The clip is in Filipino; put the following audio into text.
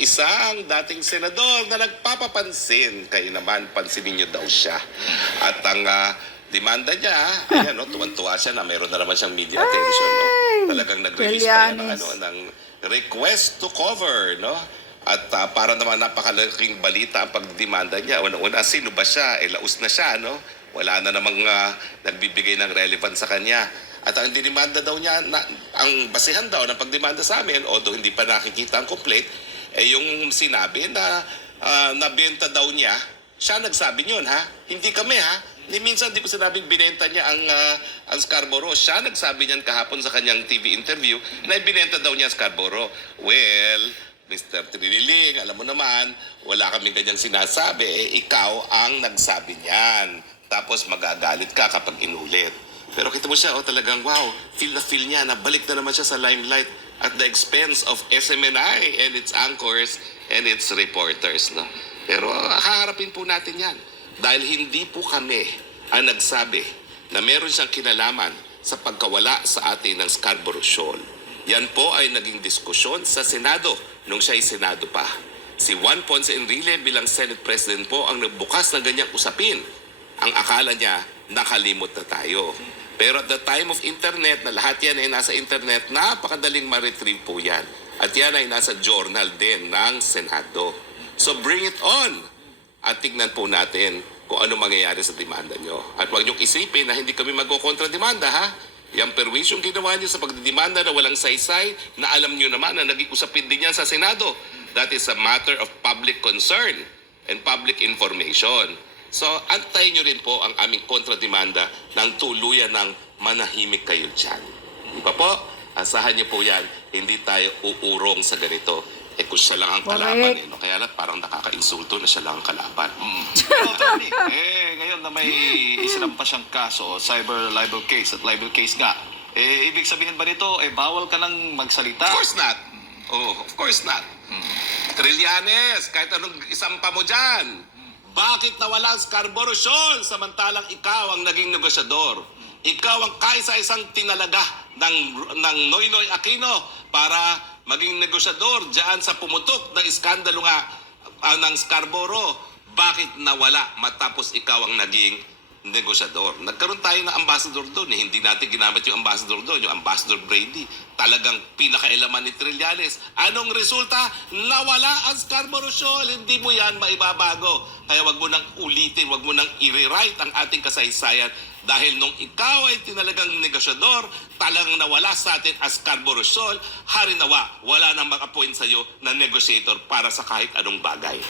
isang dating senador na nagpapapansin. Kayo naman, pansinin niyo daw siya. At ang demanda niya, ayan, no, tuwan-tuwa siya na meron na naman siyang media attention. No? Talagang nag-release pa yan ng request to cover, no? At para naman napakalaking balita ang pagdemanda niya. Una-una, sino ba siya? Laos na siya, no? Wala na namang nagbibigay ng relevance sa kanya. At ang dinimanda daw niya, ang basihan daw ng pagdemanda sa amin, although hindi pa nakikita ang complete, yung sinabi na nabenta daw niya, siya nagsabi niyon, ha? Hindi kami, ha? Ni minsan di ko sinabing binenta niya ang Scarborough. Siya nagsabi niyan kahapon sa kanyang TV interview na ibinenta daw niya ang Scarborough. Well, Mr. Triniling, alam mo naman, wala kaming ganyang sinasabi. Ikaw ang nagsabi niyan. Tapos magagalit ka kapag inulit. Pero kita mo siya, talagang wow, feel na feel niya, nabalik na naman siya sa limelight at the expense of SMNI and its anchors and its reporters. No? Pero haharapin po natin yan. Dahil hindi po kami ang nagsabi na meron siyang kinalaman sa pagkawala sa atin ng Scarborough Shoal. Yan po ay naging diskusyon sa Senado nung siya'y Senado pa. Si Juan Ponce Enrile bilang Senate President po ang nagbukas ng ganyang usapin. Ang akala niya, nakalimot na tayo. Pero at the time of internet, na lahat yan ay nasa internet, napakadaling ma-retrieve po yan. At yan ay nasa journal din ng Senado. So bring it on! At tignan po natin kung ano mangyayari sa demanda nyo. At huwag niyong isipin na hindi kami magko-kontra-demanda, ha? Yung perwisyong ginawa niyo sa pagdedemanda na walang saysay, na alam niyo naman na naging usapin din yan sa Senado. That is a matter of public concern and public information. So, antayin nyo rin po ang aming kontrademanda ng tuluyan ng manahimik kayo dyan. Di ba po? Asahan nyo po yan, hindi tayo uurong sa ganito. Kung siya lang ang kalaban, no? Kaya lang parang nakaka-insulto na siya lang ang kalaban. Tony, ngayon na may isinampa siyang kaso, cyber libel case at libel case nga, ibig sabihin ba nito, bawal ka nang magsalita? Of course not. Oh, of course not. Trillanes, kahit anong isampa mo dyan. Bakit nawala ang Scarborough Shoal samantalang ikaw ang naging negosyador? Ikaw ang kaisa-isang tinalaga ng Noynoy Aquino para maging negosyador dyan sa pumutok ng iskandalo nga ng Scarborough. Bakit nawala matapos ikaw ang naging negosyador? Nagkaroon tayo ng ambassador doon. Hindi natin ginamit yung ambassador doon, yung ambassador Brady. Talagang pinakailaman ni Trillanes. Anong resulta? Nawala ang Scarborough Shoal. Hindi mo yan maibabago. Kaya wag mo nang ulitin, wag mo nang i-rewrite ang ating kasaysayan. Dahil nung ikaw ay tinalagang negosyador, talagang nawala sa atin ang Scarborough Shoal, harinawa, wala nang mag-appoint sa'yo na negotiator para sa kahit anong bagay.